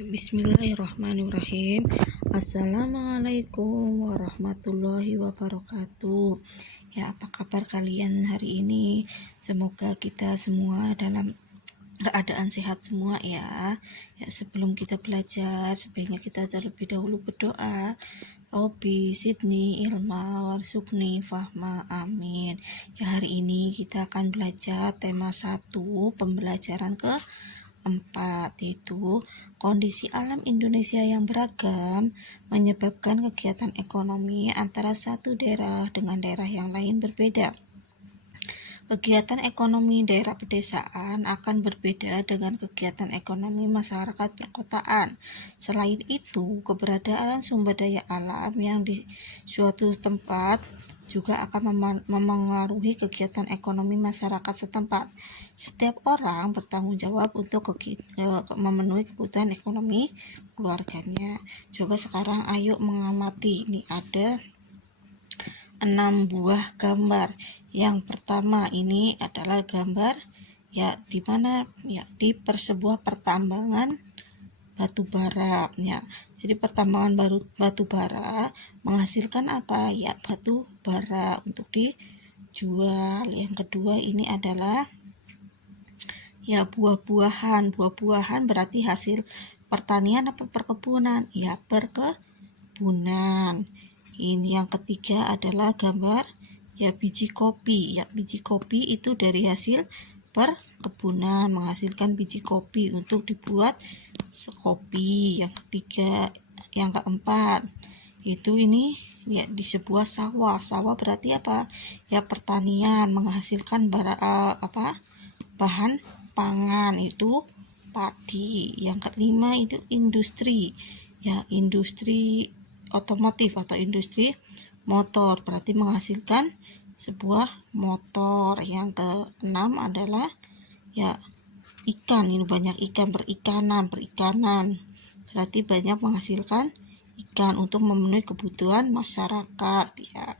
Bismillahirrahmanirrahim. Assalamualaikum warahmatullahi wabarakatuh. Ya, apa kabar kalian hari ini? Semoga kita semua dalam keadaan sehat semua ya. Ya, sebelum kita belajar, sebaiknya kita terlebih dahulu berdoa. Robbi Sidni ilma warzuqni fahma amin. Ya, hari ini kita akan belajar tema 1 pembelajaran ke 4, yaitu kondisi alam Indonesia yang beragam menyebabkan kegiatan ekonomi antara satu daerah dengan daerah yang lain berbeda. Kegiatan ekonomi daerah pedesaan akan berbeda dengan kegiatan ekonomi masyarakat perkotaan. Selain itu, keberadaan sumber daya alam yang di suatu tempat juga akan memengaruhi kegiatan ekonomi masyarakat setempat. Setiap orang bertanggung jawab untuk memenuhi kebutuhan ekonomi keluarganya. Coba sekarang ayo mengamati. Ini ada 6 buah gambar. Yang pertama ini adalah gambar ya di mana ya di sebuah pertambangan batu bara ya. Jadi pertambangan batu bara menghasilkan apa? Ya batu bara untuk dijual. Yang kedua ini adalah ya buah-buahan. Buah-buahan berarti hasil pertanian apa perkebunan? Ya perkebunan. Ini yang ketiga adalah gambar ya biji kopi. Ya biji kopi itu dari hasil perkebunan menghasilkan biji kopi untuk dibuat kopi. Yang ketiga, yang keempat itu ini ya di sebuah sawah berarti apa? Ya pertanian menghasilkan bahan pangan itu padi. Yang kelima itu industri, ya industri otomotif atau industri motor berarti menghasilkan sebuah motor. Yang keenam adalah ya ikan. Ini banyak ikan, perikanan berarti banyak menghasilkan ikan untuk memenuhi kebutuhan masyarakat ya.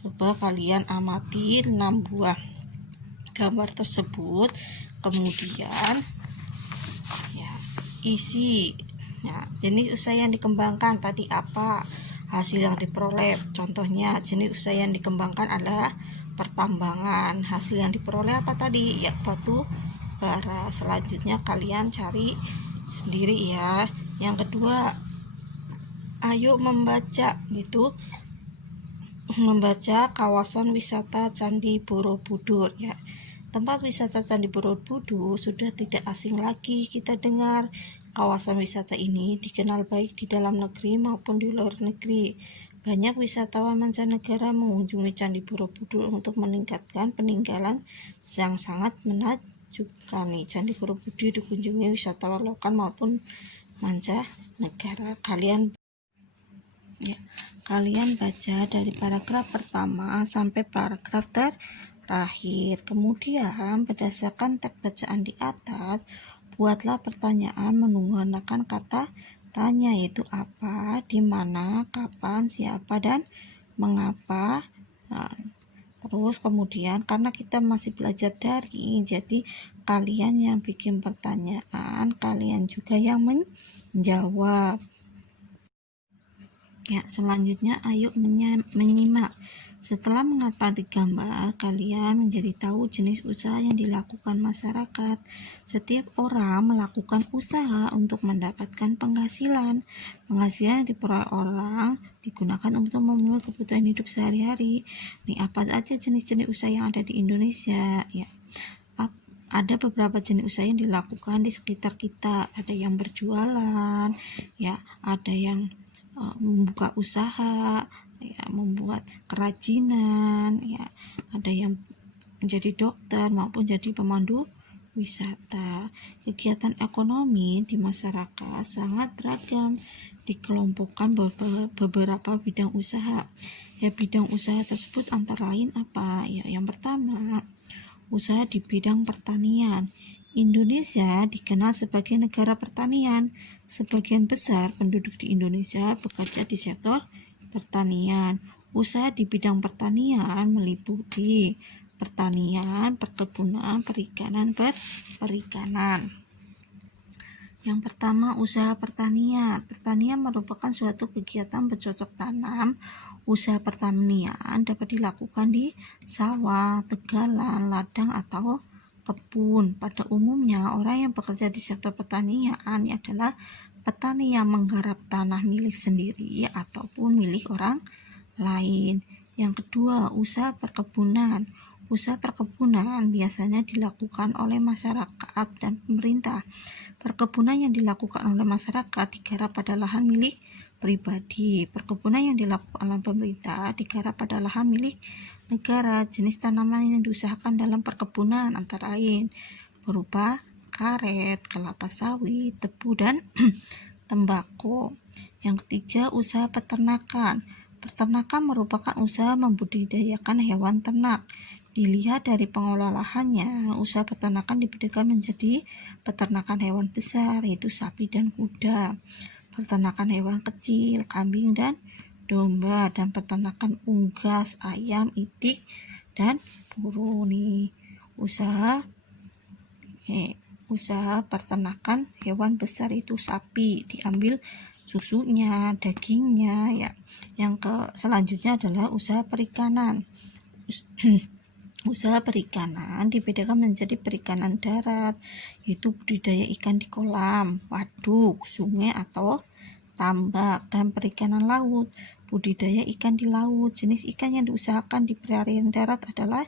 Coba kalian amati 6 buah gambar tersebut, kemudian ya isi ya jenis usaha yang dikembangkan tadi apa, hasil yang diperoleh. Contohnya jenis usaha yang dikembangkan adalah pertambangan, hasil yang diperoleh apa tadi? Ya batu bara. Selanjutnya kalian cari sendiri ya. Yang kedua, ayo membaca gitu, membaca kawasan wisata Candi Borobudur ya. Tempat wisata Candi Borobudur sudah tidak asing lagi kita dengar. Kawasan wisata ini dikenal baik di dalam negeri maupun di luar negeri. Banyak wisatawan mancanegara mengunjungi Candi Borobudur untuk meningkatkan peninggalan yang sangat menakjubkan nih. Candi Borobudur dikunjungi wisatawan lokal maupun mancanegara. Kalian baca dari paragraf pertama sampai paragraf terakhir. Kemudian berdasarkan teks bacaan di atas, buatlah pertanyaan menggunakan kata tanya, yaitu apa, di mana, kapan, siapa, dan mengapa. Nah, terus kemudian karena kita masih belajar daring, jadi kalian yang bikin pertanyaan, kalian juga yang menjawab. Ya, selanjutnya ayo menyimak. Setelah mengamati gambar, kalian menjadi tahu jenis usaha yang dilakukan masyarakat. Setiap orang melakukan usaha untuk mendapatkan penghasilan. Penghasilan yang diperoleh orang digunakan untuk memenuhi kebutuhan hidup sehari-hari. Nih, apa saja jenis-jenis usaha yang ada di Indonesia? Ya, ada beberapa jenis usaha yang dilakukan di sekitar kita. Ada yang berjualan, ya, ada yang membuka usaha, ya, membuat kerajinan, ya, ada yang menjadi dokter maupun jadi pemandu wisata. Kegiatan ekonomi di masyarakat sangat beragam, dikelompokkan beberapa bidang usaha. Ya, bidang usaha tersebut antara lain apa? Ya, yang pertama, usaha di bidang pertanian. Indonesia dikenal sebagai negara pertanian. Sebagian besar penduduk di Indonesia bekerja di sektor pertanian. Usaha di bidang pertanian meliputi pertanian, perkebunan, perikanan, perikanan. Yang pertama, usaha pertanian. Pertanian merupakan suatu kegiatan bercocok tanam. Usaha pertanian dapat dilakukan di sawah, tegalan, ladang, atau kebun. Pada umumnya, orang yang bekerja di sektor pertanian adalah petani yang menggarap tanah milik sendiri ataupun milik orang lain. Yang kedua, usaha perkebunan. Usaha perkebunan biasanya dilakukan oleh masyarakat dan pemerintah. Perkebunan yang dilakukan oleh masyarakat digarap pada lahan milik pribadi. Perkebunan yang dilakukan oleh pemerintah digarap pada lahan milik negara. Jenis tanaman yang diusahakan dalam perkebunan antara lain berupa karet, kelapa sawit, tebu, dan tembakau. Yang ketiga, usaha peternakan. Peternakan merupakan usaha membudidayakan hewan ternak. Dilihat dari pengelola lahannya, usaha peternakan dibedakan menjadi peternakan hewan besar, yaitu sapi dan kuda, peternakan hewan kecil, kambing dan domba, dan peternakan unggas, ayam, itik, dan burung. Nih, usaha peternakan hewan besar itu sapi, diambil susunya, dagingnya ya. Yang selanjutnya adalah usaha perikanan. Usaha perikanan dibedakan menjadi perikanan darat, yaitu budidaya ikan di kolam, waduk, sungai, atau tambak, dan perikanan laut, budidaya ikan di laut. Jenis ikan yang diusahakan di perairan darat adalah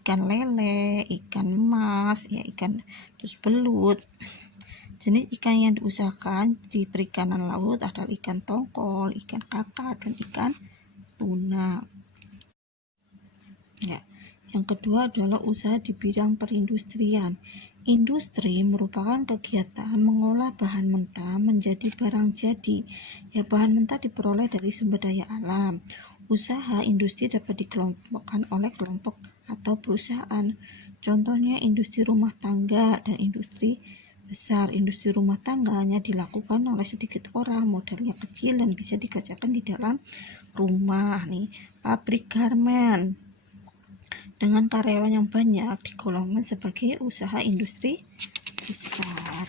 ikan lele, ikan emas, ya, ikan terus belut. Jenis ikan yang diusahakan di perikanan laut adalah ikan tongkol, ikan kakap, dan ikan tuna. Ya. Yang kedua adalah usaha di bidang perindustrian. Industri merupakan kegiatan mengolah bahan mentah menjadi barang jadi. Ya, bahan mentah diperoleh dari sumber daya alam. Usaha industri dapat dikelompokkan oleh kelompok atau perusahaan. Contohnya industri rumah tangga dan industri besar. Industri rumah tangga hanya dilakukan oleh sedikit orang, modalnya kecil dan bisa dikerjakan di dalam rumah. Nih, pabrik garmen dengan karyawan yang banyak digolongkan sebagai usaha industri besar.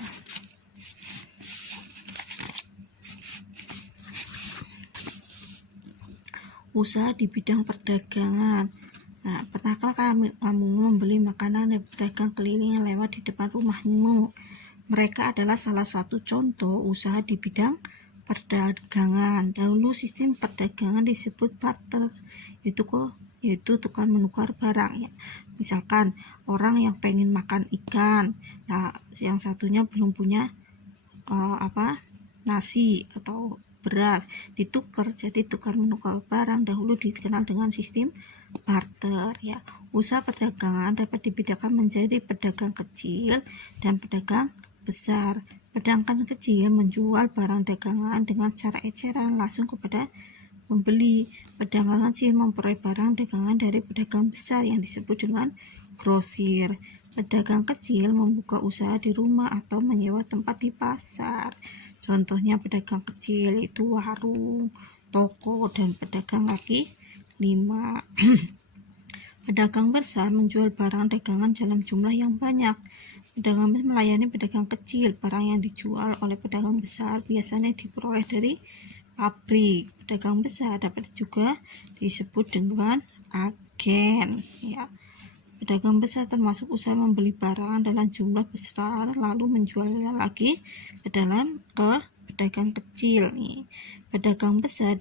Usaha di bidang perdagangan. Nah, pernahkah kamu membeli makanan dari pedagang keliling yang lewat di depan rumahmu? Mereka adalah salah satu contoh usaha di bidang perdagangan. Dahulu sistem perdagangan disebut barter, yaitu tukar menukar barang ya. Misalkan orang yang pengen makan ikan, nah yang satunya belum punya nasi atau beras, ditukar, jadi tukar menukar barang dahulu dikenal dengan sistem barter ya. Usaha perdagangan dapat dibedakan menjadi pedagang kecil dan pedagang besar. Pedagang kecil menjual barang dagangan dengan cara eceran langsung kepada pembeli. Pedagang kecil memperoleh barang dagangan dari pedagang besar yang disebut dengan grosir. Pedagang kecil membuka usaha di rumah atau menyewa tempat di pasar. Contohnya pedagang kecil itu warung, toko, dan pedagang kaki lima. Pedagang besar menjual barang dagangan dalam jumlah yang banyak. Pedagang besar melayani pedagang kecil. Barang yang dijual oleh pedagang besar biasanya diperoleh dari pabrik. Pedagang besar dapat juga disebut dengan agen ya. Pedagang besar termasuk usaha membeli barang dalam jumlah besar lalu menjualnya lagi ke pedagang kecil nih. Pedagang besar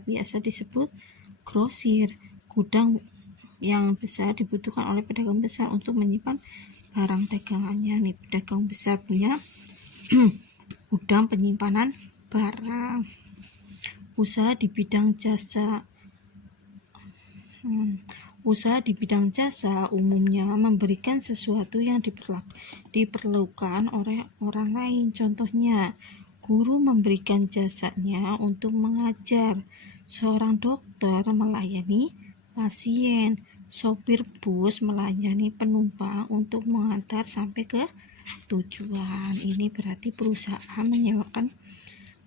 biasa disebut grosir. Gudang yang besar dibutuhkan oleh pedagang besar untuk menyimpan barang dagangannya nih. Pedagang besar punya gudang penyimpanan barang. Usaha di bidang jasa. Usaha di bidang jasa umumnya memberikan sesuatu yang diperlukan oleh orang lain. Contohnya, guru memberikan jasanya untuk mengajar, seorang dokter melayani pasien, sopir bus melayani penumpang untuk mengantar sampai ke tujuan. Ini berarti perusahaan menyewakan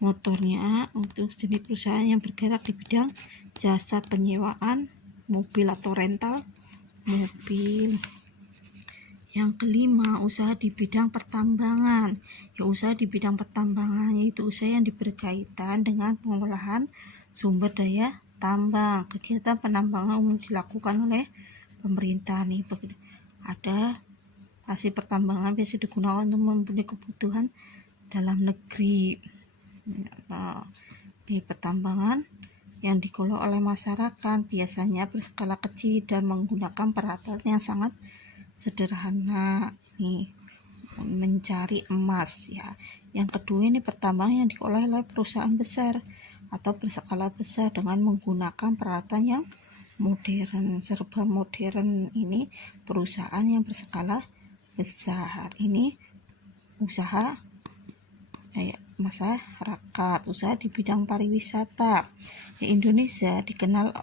motornya untuk jenis perusahaan yang bergerak di bidang jasa penyewaan mobil atau rental mobil. Yang kelima, usaha di bidang pertambangan. Ya, usaha di bidang pertambangan yaitu usaha yang berkaitan dengan pengolahan sumber daya tambang. Kegiatan penambangan umum dilakukan oleh pemerintah nih. Ada hasil pertambangan biasa digunakan untuk memenuhi kebutuhan dalam negeri. Nah, di pertambangan yang dikelola oleh masyarakat biasanya berskala kecil dan menggunakan peralatan yang sangat sederhana nih, mencari emas ya. Yang kedua ini pertambangan yang dikelola oleh perusahaan besar atau berskala besar dengan menggunakan peralatan yang modern, serba modern. Ini perusahaan yang berskala besar. Ini usaha masyarakat, usaha di bidang pariwisata. Indonesia dikenal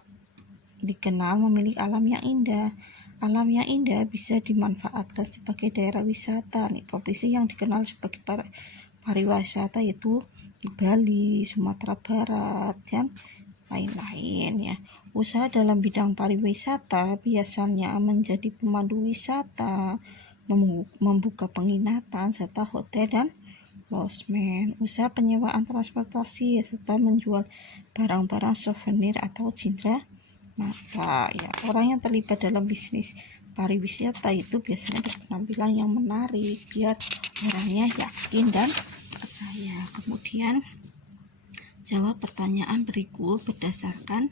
memiliki alam yang indah. Alam yang indah bisa dimanfaatkan sebagai daerah wisata. Provinsi yang dikenal sebagai pariwisata yaitu di Bali, Sumatera Barat, dan lain-lain ya. Usaha dalam bidang pariwisata biasanya menjadi pemandu wisata, membuka penginapan serta hotel dan losmen. Usaha penyewaan transportasi serta menjual barang-barang souvenir atau cindera mata ya. Orang yang terlibat dalam bisnis pariwisata itu biasanya berpenampilan yang menarik biar orangnya yakin dan percaya. Kemudian jawab pertanyaan berikut berdasarkan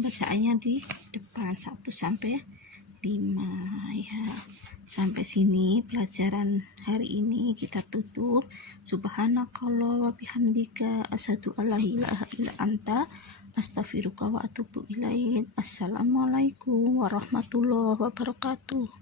bacaannya di depan 1 sampai 5 ya. Sampai sini pelajaran hari ini kita tutup. Subhanakallah wa bihamdika asyhadu alla ilaha illa anta astaghfiruka wa atubu ilaik. Assalamualaikum warahmatullahi wabarakatuh.